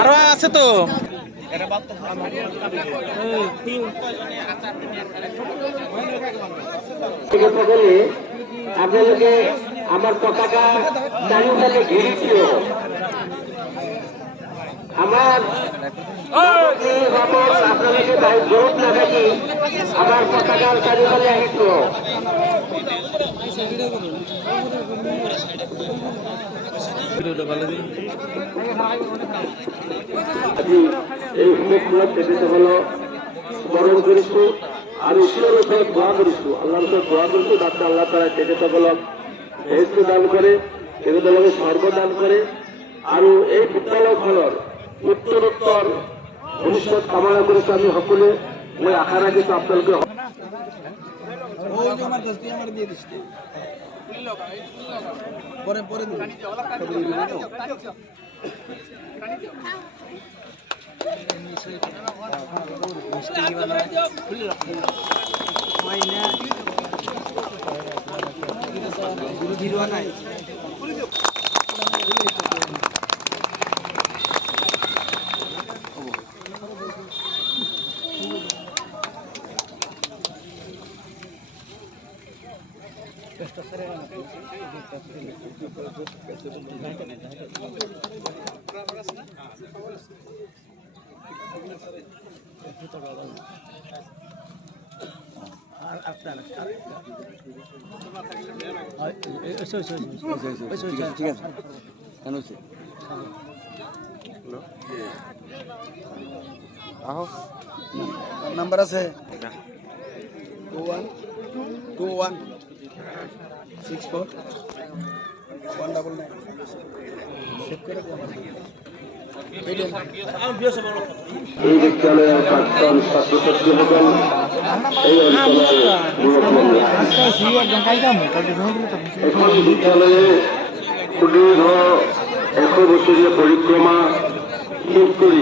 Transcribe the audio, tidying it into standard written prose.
আরো আছে তো আপনাদেরকে আমার পতাকা চারিপাশে ঘিরে ছিল আমার আপনাদেরকে জোট না থাকি আমার পতাকার চারিপাশে আহিছিল এই হুমুকগুলো পেতে হলো স্মরণ করিছো আর ঈশ্বরের উপরে দোয়া করিছো আল্লাহর উপরে দোয়া করিছো যাতে আল্লাহ তারা পেতে হলো বেহেশত দান করে পেতে সর্বদান করে আর এই বিদ্যালয় খোলার উত্তরোত্তর ভবিষ্যৎ কামনা করেছে আমি সকলে ওই আশা রাখি আপনাদেরকে পরে পরে নাম্বার আছে 212164 সেভ করে এই বিদ্যালয়ের প্রাক্তন ছাত্রছাত্রীগণ এই এখন বিদ্যালয়ে সুদীর্ঘ 100 বছরের পরিক্রমা শেষ করি